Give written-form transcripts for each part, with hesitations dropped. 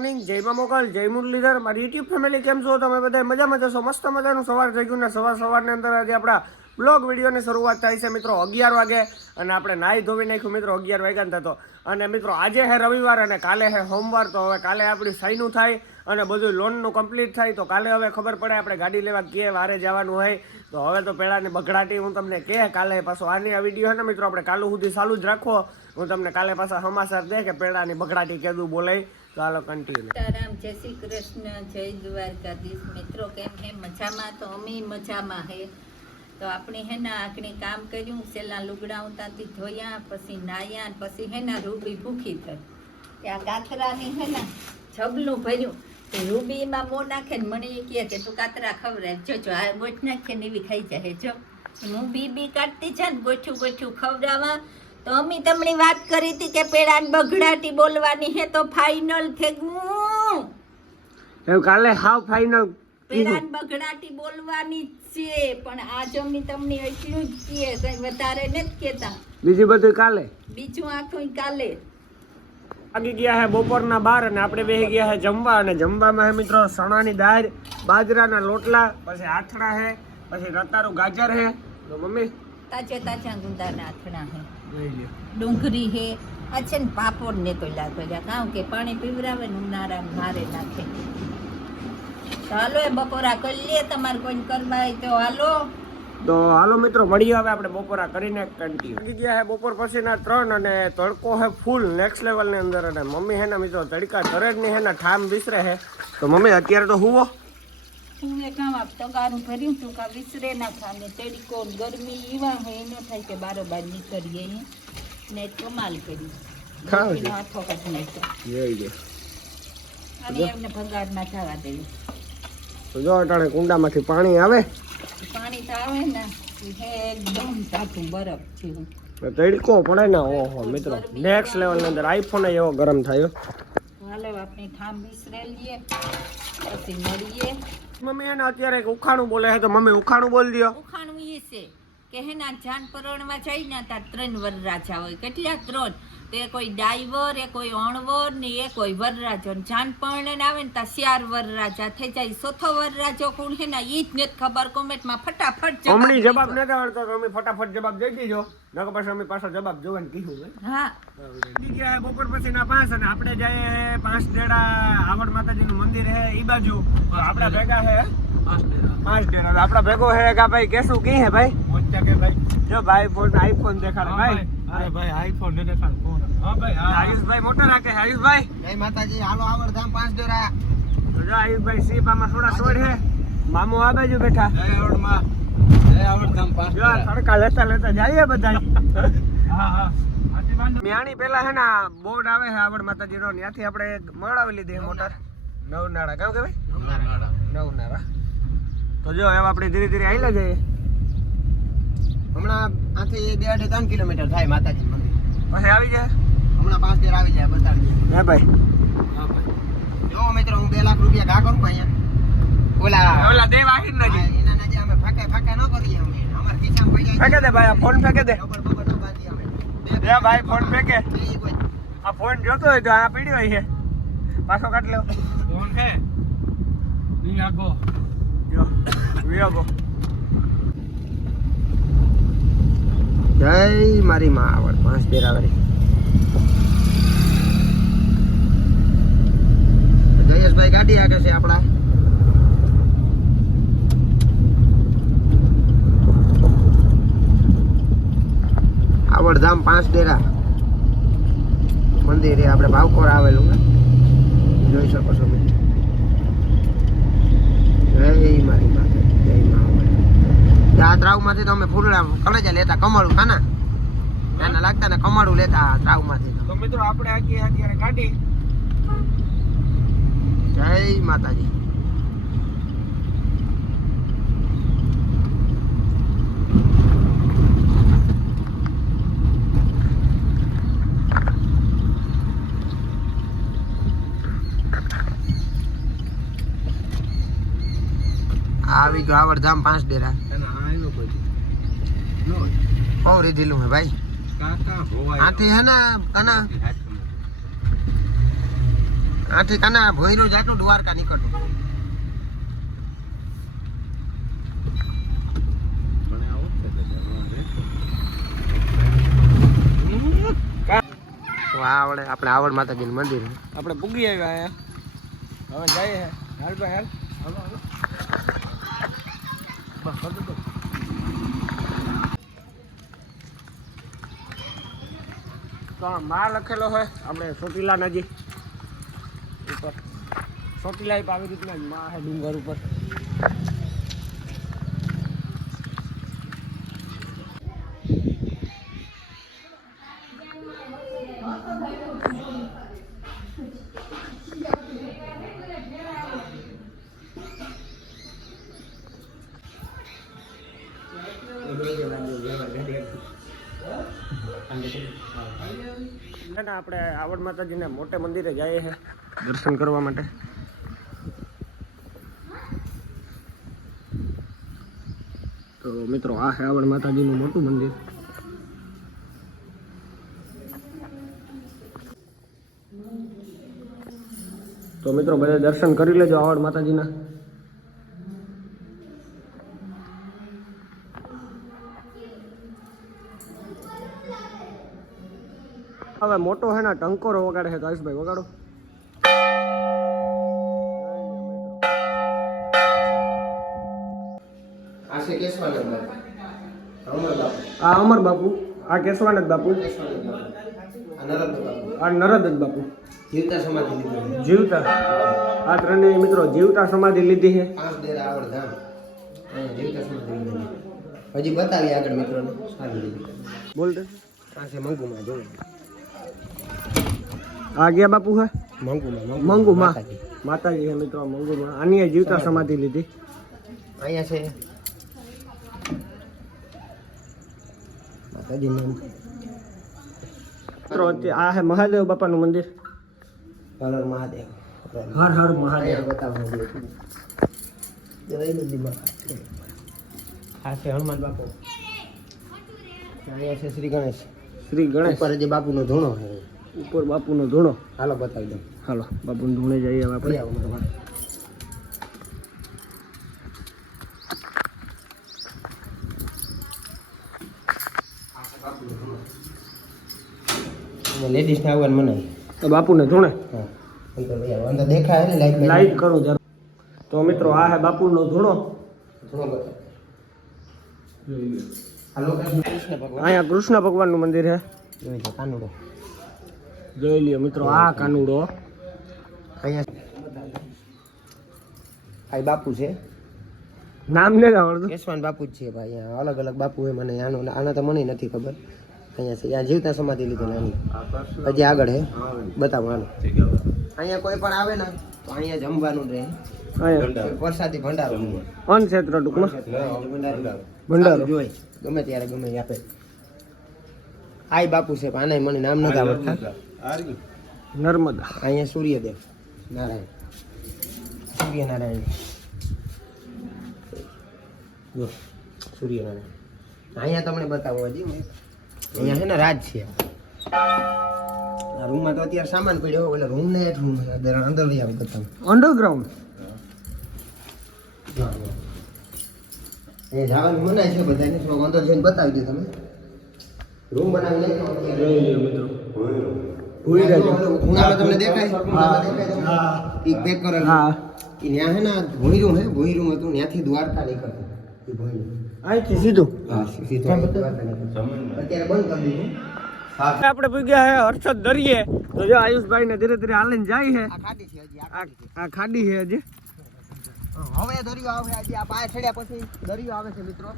જય મોગલ જય મુરલીધર મારી યુટ્યુબ ફેમિલી કેમ છો તમે બધા મજામાં જશો મસ્ત મજાનું સવાર થઈ ગયું ને સવારની અંદર આજે આપણા બ્લોગ વિડીયોની શરૂઆત થાય છે મિત્રો 11 વાગે અને આપણે નાહી ધોવી નાખ્યું મિત્રો 11 વાગ્યાનો થતો અને મિત્રો આજે હે રવિવાર અને કાલે હે સોમવાર તો હવે કાલે આપણી સાઈનું થાય અને બધું લોનનું કમ્પ્લીટ થાય તો કાલે હવે ખબર પડે આપણે ગાડી લેવા કે વારે જવાનું હોય તો હવે તો પેલાની બગડાટી હું તમને કહે કાલે પાછો આની આ વિડીયો છે ને મિત્રો આપણે કાલુ સુધી ચાલુ જ રાખો હું તમને કાલે પાછા સમાચાર દે કે પેલાની બગડાટી કેદું બોલાય ચાલો કન્ટિન્યુ સીતારામ જય શ્રી કૃષ્ણ જય દ્વારકાધીશ મિત્રો કેમ હે મજામાં તો અમે મજામાં હે તો આપણે હે ને આખણી કામ કર્યું છેલ્લા લુગડા ઉતારથી ધોયા પછી નાયા પછી હે ને રૂબી ભૂખી થઈ ત્યાં કાતરાની હે ને જબલું ભર્યું તો રૂબીમાં મો નાખે ને મને એ કહે કે તું કાતરા ખવડાવ જો આ ગોઠ નાખે ને એવી ખાઈ જાય જો હું બી કાઢતી છે ને ગોઠું ખવડાવવા તો અમે તમને વાત કરી હતી કે પેડાને બગડાટી બોલવાની હે તો ફાઇનલ થઈ ગયું એવું કાલે હાવ ફાઇનલ પેડાને બગડાટી બોલવાની છે પણ આજ અમે તમને એટલું જ કહીએ કઈ વધારે નથી કહેતા બીજું બધું કાલે બીજું આખું કાલે આગી ગયા હે બપોરના 12 અને આપણે બેસી ગયા હે જમવા અને જમવામાં હે મિત્રો ચણાની દાળ બાજરાના લોટલા પછી આથણા હે પછી રતારું ગાજર હે તો મમ્મી તાજા ગુંદાના આથણા હે ડુંગળી હે અચ્છા ને પાપડ ને કોઈ લાગો જા કારણ કે પાણી પીવરાવે ને ઉનાળા મારે નાખે તો હાલો એ બપોરા કરી લે તમારે કોઈ કરવા હોય તો હાલો મિત્રો મળીએ હવે આપણે બપોરા કરીને કન્ટિન્યુ આવી ગયા હે બપોર પછીના 3 અને તડકો હે ફૂલ નેક્સ્ટ લેવલની અંદર અને મમ્મી હે ને મિત્રો તડકા કરે જ નહીં હે ને ઠામ વિસરે હે તો મમ્મી અત્યારે તો હુવો હું એ કામ આપ તગારું ભર્યું તું કા વિસરે ના ખાને તડકો ગરમી ઈવા હે એનો થાય કે બારોબાર નીકળીએ ને કમાલ કરી ખાવ હાથો કાઢ નાખ્યો જઈ ગયો અને એમને ભગાડ ના થવા દેવું તો જો અટાણે કુંડામાંથી પાણી આવે તો આવે ને એકદમ ટાટું બરફ જેવું તડકો પડે ને ઓહો મિત્રો નેક્સ્ટ લેવલ ની અંદર આઈફોન એવો ગરમ થયો હાલો આપણે ઠામ વિસરે લઈએ પછી મળીએ મમ્મી એને અત્યારે એક ઉખાણું બોલે છે તો મમ્મી ઉખાણું બોલ દો ઉખાણું એ છે કે હે ના જાન પરણમાં જાય ને ત્યાં 3 વરરાજા હોય કેટલા 3 તે કોઈ ડાઈવર એ કોઈ અણવર ને એ કોઈ વરરાજો જાન પરણે આવે ને ત્યાં 4 વરરાજા થઈ જાય ચોથો વરરાજો કોણ હે ને ઈ જ નથી ખબર કોમેન્ટમાં ફટાફટ જવાબ નથી આવડતો તો અમે ફટાફટ જવાબ દઈ દીજો નકર પછી અમે પાછો જવાબ જોવાનું કીધું હા ગયા બપોર પછીના 5 અને આપણે જઈએ 5 ડેડા આવડ માતાજીનું મંદિર હે ઈ બાજુ આપડા ભેગા હે 5 ડેડા આપડા ભેગો હે કા ભાઈ કેસું કી હે ભાઈ મોટા કે ભાઈ જો ભાઈ ફોન આઈફોન દેખાડે ભાઈ અરે ભાઈ આઈફોન ને દેખાડ ફોન હા ભાઈ આયુષભાઈ મોટા રાખે આયુષભાઈ જય માતાજી હાલો આવડધામ 5 ડેડા તો જો આયુષભાઈ સીપામાં થોડા છોડ હે મામુ આ બાજુ બેઠા જય આવડધામ 5 ડેડા તડકા લેતા જઈએ બધા હા મિયાણી પેલા હે ને બોર્ડ આવે છે આવડ માતાજીનો ત્યાંથી આપણે મળાવી લીધી મોટર નવનાળા કામ કે ભાઈ નવનાળા તો જો હવે આપણે ધીરે ધીરે આઈલા જઈએ હમણાં આથી 2.5-3 કિલોમીટર થાય માતાજી મંદિર પછી આવી જાય હમણાં 5 ડેર આવી જાય બતાવી હે ભાઈ હા ભાઈ જો મિત્રો હું 2 લાખ રૂપિયા ઘા કરું અહીંયા ઓલા દેવ આહીર ના જી એના નજે અમે ફાકા ન કરીએ અમે અમાર ખીચામાં પડી જાય ફેંકે દે ભાઈ આ ફોન ફેંકે દે દે ભાઈ ફોન ફેંકે આ ફોન જોતો હોય તો આ પીડ્યો હોય છે પાછો કાઢ લ્યો ફોન છે ઈ આગો જો વિયાગો જય મારી માં આવડ 5 ડેરા વાળી જયેશભાઈ ગાડી આગળ છે આપડા આવડધામ 5 ડેરા મંદિર એ આપણે ભાવકોર આવેલું જોઈ શકો છો જય મારી માં જય માં આ ત્રાવ માંથી તો અમે ફૂલડા કલેજા લેતા કમાડું ખાના નાના લાગતા ને કમાડું લેતા ત્રાવ માંથી તો મિત્રો આપણે આખી અત્યારે ગાડી જય માતાજી આવી ગયો આવડધામ 5 ડેરા કૌ રીધેલું હે ભાઈ આથી હે ને કના આથી કાના ભોયરું જાતું દ્વારકા નીકળતું. તો આ આવડે આપણે આવડ માતાજીનું મંદિર છે. આપણે પૂગી આવ્યા અહીંયા. હવે જઈએ હાલ ભાઈ હાલ. હાલો હાલો. બસ બધું તો. તો આ માં લખેલો હોય આપણે ચોટીલા નજીક ઉપર ચોટીલા આવી રીતના જ માં છે ડુંગર ઉપર. આપણે આવડ માતાજીના મોટે મંદિરે જઈએ છીએ દર્શન કરવા માટે. તો મિત્રો આ છે આવડ માતાજીનું મોટું મંદિર. તો મિત્રો બધા દર્શન કરી લેજો આવડ માતાજીના. હવે મોટો હે ને ટંકોરો વગાડે છે તો આયુષભાઈ વગાડો. આ છે કેશવાનંદ બાપુ, અમર બાપુ, આ અમર બાપુ, આ કેશવાનંદ બાપુ, કેશવાનંદ બાપુ, આ નરદ બાપુ, આ નરદત બાપુ. જીવતા સમાધિ લીધી. જીવતા આ ત્રણેય મિત્રો જીવતા સમાધિ લીધી છે. 5 ડેરા આવડ ધામ અહીંયા જીવતા સમાધિ લીધી. હજી બતાવી આગળ મિત્રોને સારી લીધી. બોલ દે. આ છે મંગુમાં જોવે. આ ગયા બાપુ હે મંગુમાં મંગુમાં માતાજી છે મિત્રો. મંગુમાં આની જીવતા સમાધિ લીધી. અહીંયા છે માતાજીનું મિત્રો આ છે મહાદેવ બાપાનું મંદિર. હર મહાદેવ. હર હર મહાદેવ. બતાવવા જય નંદીમાં. આ છે હનુમાન બાપુ. અહીંયા છે શ્રી ગણેશ. શ્રી ગણેશ. ઉપર જે બાપુનો ધૂણો છે. ઉપર બાપુનો ધૂણો. હાલો બતાવી દઉં. હાલો બાપુને ધૂણે જઈએ હવે આપણે. આવો મારા લેડીઝ ને આવવાનું મનાય. તો બાપુને ધૂણે હા અંદર દેખાય ને લાઈટ કરું જરૂર. તો મિત્રો આ છે બાપુનો ધૂણો. ધૂણો બતાવ. હાલો કૃષ્ણ ભગવાન. અહીંયા કૃષ્ણ ભગવાનનું મંદિર છે. જોઈ લો કાનુડો. જોઈ લ્યો મિત્રો આ કાનુડો. અહીંયા આ બાપુ છે. નામ ને આવડતું. કેશવાન બાપુ જ છે ભાઈ. અહીંયા અલગ અલગ બાપુ હોય મને આનો તો મને નથી ખબર. અહીંયા છે આ જીવતા સમાધિ લીધી નાની. હજી આગળ હે બતાવો હાલો. અહીંયા કોઈ પણ આવે ને તો અહીંયા જમવાનું રહે. અહીંયા વરસાદી ભંડારો અનક્ષેત્ર ટૂંકમાં ભંડારો જોઈ ગમે ત્યારે ગમે એ આપે. આઈ બાપુ છે પણ આને મને નામ નથી આવડતા. નર્મદા. અહીંયા સૂર્યદેવ નારાયણ સૂર્યનારાયણ જો સૂર્યનારાયણ. અહીંયા તમને બતાવો હજી અહીંયા છે ને રાજ છે. આ રૂમમાં તો અત્યારે સામાન પડ્યો એટલે રૂમ ને એક રૂમ અંદર લઈ આવે બતાવો. અંડરગ્રાઉન્ડ. એ જવાનું મનાય છે બધાને. અંદર જઈને બતાવી દે તમે. રૂમ બનાવી નાખ્યો. ભૂલી જાય. ખૂણામાં તમને દેખાય. હા. ઈ પેક કરેલું. હા. ઈ ન્યા હે ને ભોયરું હે ભોયરું હતું ત્યાંથી દ્વારકા નીકળતું. ઈ ભોયરું. અહીંથી સીધું. હા સીધું દ્વારકા નીકળતું. અત્યારે બંધ કરી દીધું. હા આપણે પૂગ્યા છે હર્ષદ દરિયે. તો જો આયુષભાઈ ને ધીરે ધીરે હાલીને જાય છે. આ ખાડી છે હજી આ ખાડી છે હજી. હવે દરિયો આવે હજી આ પાય ચડ્યા પછી દરિયો આવે છે મિત્રો.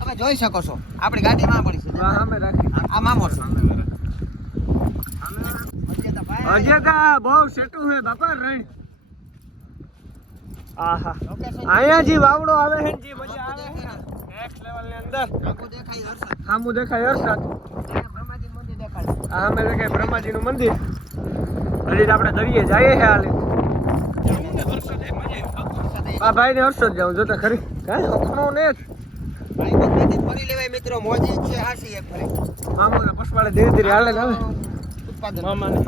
તમે જોઈ શકો છો આપણી ગાડીમાં પડી છે. હા સામે રાખી. આ મામો છે. હજી કા બહુ સેટું છે બાપા રણ. આહા અહીંયા જે વાવડો આવે છે જે મજા આવે છે નેક્સ્ટ લેવલ ની અંદર. આખું દેખાય હર્ષદ. સામું દેખાય હર્ષદ. અહીંયા બ્રહ્માજી મંદિર દેખાય. આ સામે દેખાય બ્રહ્માજીનું મંદિર. હજી આપણે દરિયે જઈએ છે હાલે. આ ભાઈ ને હર્ષદ જાઉં જોતા ખરી. કાંઈ ઓખણો ને ભાઈ બંનેથી ફરી લેવાય મિત્રો. મોજી જ છે હાસી એક ફરી. મામો ને પસવાડે ધીરે ધીરે હાલે ને આવે. ઉત્પાદન મામાને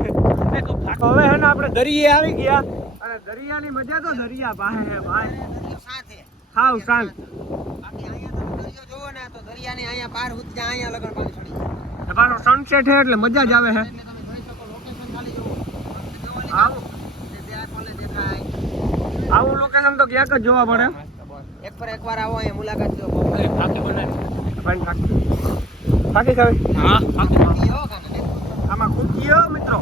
હવે હે ને આપણે દરિયે આવી ગયા અને દરિયાની મજા તો દરિયા પાસે હે ભાઈ દરિયો સાથે હાવ શાંત બાકી અહીંયા તમે દરિયો જોવો ને તો દરિયાની અહીંયા પાર સુધી જાય અહીંયા લગન પાણી ચડી જાય ને પાછો સનસેટ હે એટલે મજા જ આવે હે એટલે તમે જોઈ શકો લોકેશન ખાલી જોવો આવું જે બે કોલે દેખાય આવું લોકેશન તો ક્યાંક જ જોવા મળે એકવાર આવો અહીંયા મુલાકાત લો બહુ બાકી ખાવી હો કાને આમાં ખુરકી હો મિત્રો